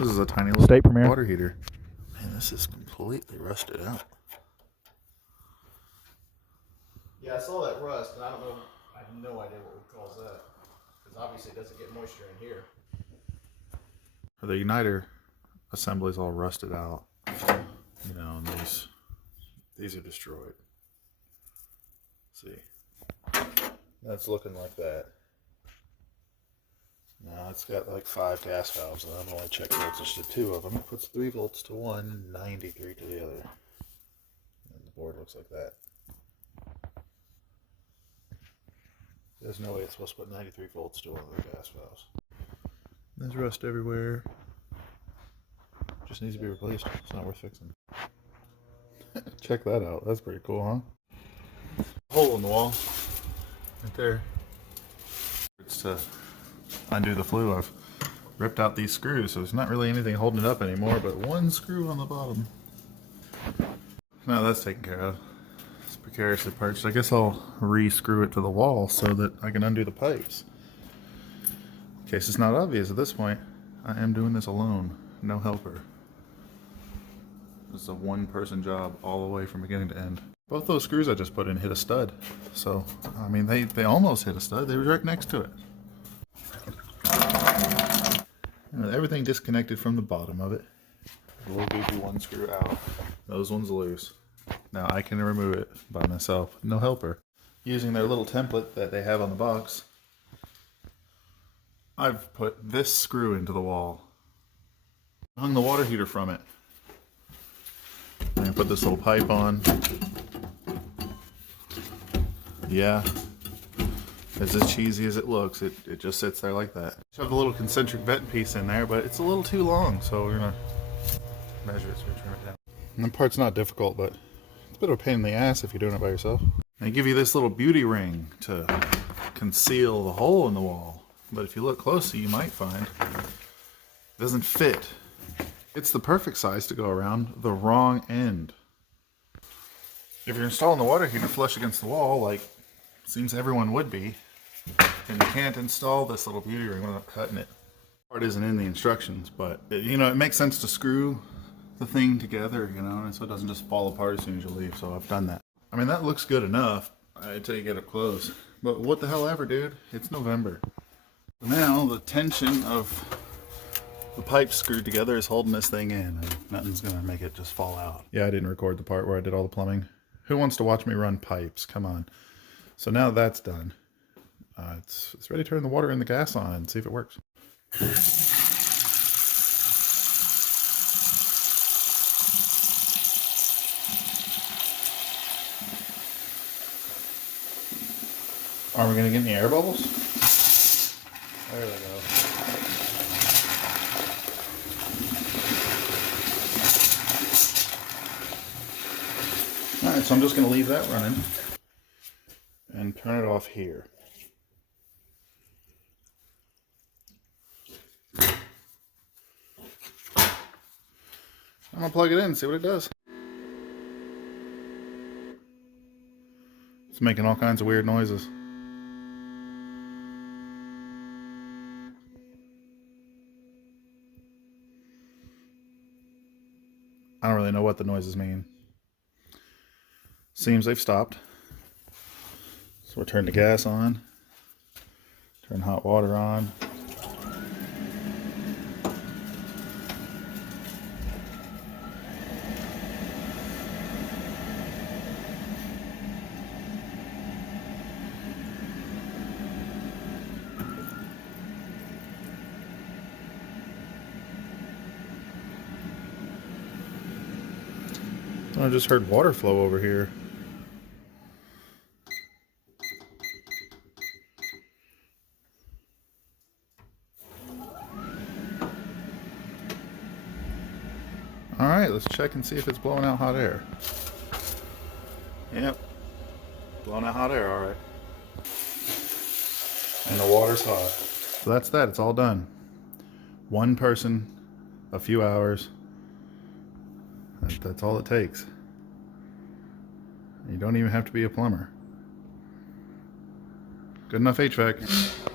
This is a tiny little State premiere water heater. Man, this is completely rusted out. Yeah, I saw that rust, and I don't know. I have no idea what would cause that, because obviously it doesn't get moisture in here. The igniter assembly is all rusted out. You know, and these are destroyed. See, that's looking like that. Now it's got like 5 gas valves, and I've only checked voltage to 2 of them. It puts 3 volts to one and 93 to the other. And the board looks like that. There's no way it's supposed to put 93 volts to one of the gas valves. There's rust everywhere. Just needs to be replaced. It's not worth fixing. Check that out. That's pretty cool, huh? Hole in the wall. Right there. It's to undo the flue. I've ripped out these screws, so there's not really anything holding it up anymore, but one screw on the bottom. Now that's taken care of. It's precariously perched. I guess I'll re-screw it to the wall so that I can undo the pipes. In case it's not obvious at this point, I am doing this alone. No helper. This is a one-person job all the way from beginning to end. Both those screws I just put in hit a stud. So, I mean, they almost hit a stud. They were right next to it. Everything disconnected from the bottom of it. We'll give you one screw out. Those ones loose. Now I can remove it by myself. No helper. Using their little template that they have on the box, I've put this screw into the wall. Hung the water heater from it. And put this little pipe on. Yeah. It's as cheesy as it looks. It just sits there like that. Shove the little concentric vent piece in there, but it's a little too long, so we're gonna measure it so we trim it down. And the part's not difficult, but it's a bit of a pain in the ass if you're doing it by yourself. They give you this little beauty ring to conceal the hole in the wall, but if you look closely, you might find it doesn't fit. It's the perfect size to go around the wrong end. If you're installing the water heater flush against the wall, like seems everyone would be, then you can't install this little beauty ring without cutting it. Part isn't in the instructions, but it makes sense to screw the thing together, and so it doesn't just fall apart as soon as you leave. So I've done that. I mean, that looks good enough until you get up close. But what the hell ever, dude? It's November. Now the tension of the pipe screwed together is holding this thing in, and nothing's gonna make it just fall out. Yeah, I didn't record the part where I did all the plumbing. Who wants to watch me run pipes? Come on. So now that's done. It's ready to turn the water and the gas on and see if it works. Are we gonna get any air bubbles? There we go. Alright, so I'm just going to leave that running and turn it off here. I'm going to plug it in and see what it does. It's making all kinds of weird noises. I don't really know what the noises mean. Seems they've stopped. So we'll turn the gas on, turn hot water on. I just heard water flow over here. Alright, let's check and see if it's blowing out hot air. Yep, blowing out hot air, alright. And the water's hot. So that's that, it's all done. One person, a few hours. That's all it takes. You don't even have to be a plumber. Good enough HVAC.